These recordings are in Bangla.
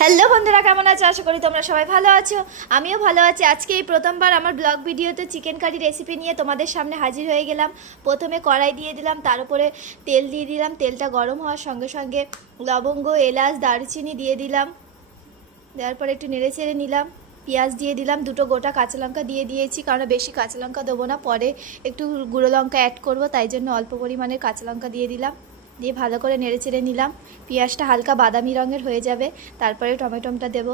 হ্যালো বন্ধুরা, কেমন আছো? আশা করি তোমরা সবাই ভালো আছো। আমিও ভালো আছি। আজকে এই প্রথমবার আমার ব্লগ ভিডিওতে চিকেন কারি রেসিপি নিয়ে তোমাদের সামনে হাজির হয়ে গেলাম। প্রথমে কড়াই দিয়ে দিলাম, তার উপরে তেল দিয়ে দিলাম। তেলটা গরম হওয়ার সঙ্গে সঙ্গে লবঙ্গ, এলাচ, দারচিনি দিয়ে দিলাম। দেওয়ার পরে একটু নেড়ে চেড়ে নিলাম। পেঁয়াজ দিয়ে দিলাম, দুটো গোটা কাঁচা লঙ্কা দিয়ে দিয়েছি, কারণ বেশি কাঁচা লঙ্কা দেবো না, পরে একটু গুঁড়ো লঙ্কা অ্যাড করবো, তাই জন্য অল্প পরিমাণের কাঁচা লঙ্কা দিয়ে দিলাম। দিয়ে ভালো করে নেড়ে চেড়ে নিলাম। পেঁয়াজটা হালকা বাদামি রঙের হয়ে যাবে, তারপরে টমেটোটা দেব।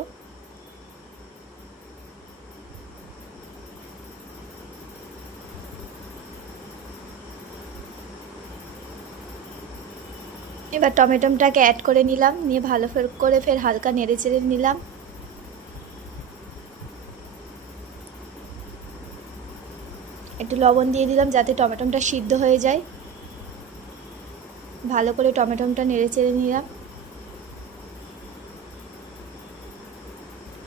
এবার টমেটোটাকে অ্যাড করে নিলাম, নিয়ে ভালো করে ফের হালকা নেড়ে চেড়ে নিলাম। একটু লবণ দিয়ে দিলাম যাতে টমেটোটা সিদ্ধ হয়ে যায়। ভালো করে টমেটোটা নেড়ে চেড়ে নিলাম।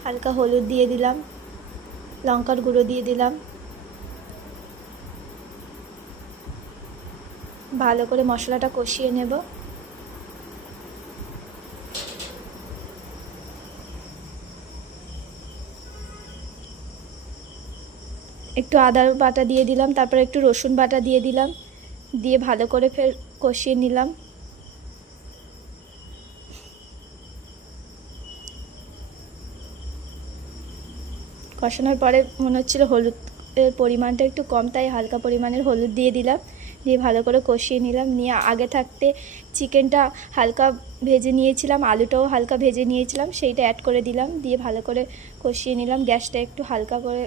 হালকা হলুদ দিয়ে দিলাম, লঙ্কার গুঁড়ো দিয়ে দিলাম। ভালো করে মশলাটা কষিয়ে নেব। একটু আদা বাটা দিয়ে দিলাম, তারপর একটু রসুন বাটা দিয়ে দিলাম, দিয়ে ভালো করে ফের কষিয়ে নিলাম। কষানোর পরে মনে হচ্ছিল হলুদের পরিমাণটা একটু কম, তাই হালকা পরিমাণের হলুদ দিয়ে দিলাম। দিয়ে ভালো করে কষিয়ে নিলাম। নিয়ে আগে থাকতে চিকেনটা হালকা ভেজে নিয়েছিলাম, আলুটাও হালকা ভেজে নিয়েছিলাম, সেইটা অ্যাড করে দিলাম। দিয়ে ভালো করে কষিয়ে নিলাম। গ্যাসটা একটু হালকা করে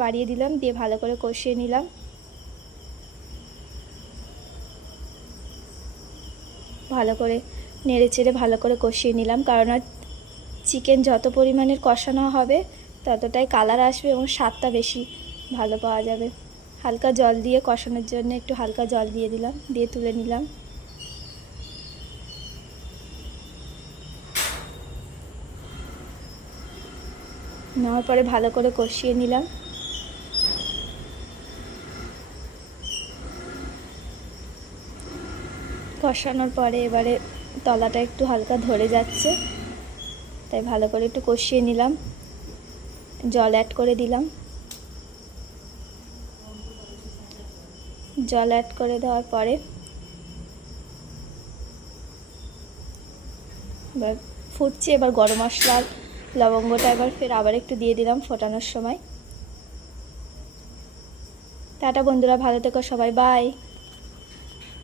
বাড়িয়ে দিলাম, দিয়ে ভালো করে কষিয়ে নিলাম। ভালো করে নেড়ে চেড়ে ভালো করে কষিয়ে নিলাম, কারণ চিকেন যত পরিমাণের কষানো হবে ততটাই কালার আসবে এবং স্বাদটা বেশি ভালো পাওয়া যাবে। হালকা জল দিয়ে কষানোর জন্য একটু হালকা জল দিয়ে দিলাম, দিয়ে তুলে নিলাম। নেওয়ার পরে ভালো করে কষিয়ে নিলাম। কষানোর পরে এবারে তলাটা একটু হালকা ধরে যাচ্ছে, তাই ভালো করে একটু কষিয়ে নিলাম। জল অ্যাড করে দিলাম। জল অ্যাড করে দেওয়ার পরে এবার ফুটছে। এবার গরম মশলার লবঙ্গটা এবার ফের আবার একটু দিয়ে দিলাম ফোটানোর সময়। টাটা বন্ধুরা, ভালো থেকো সবাই, বাই।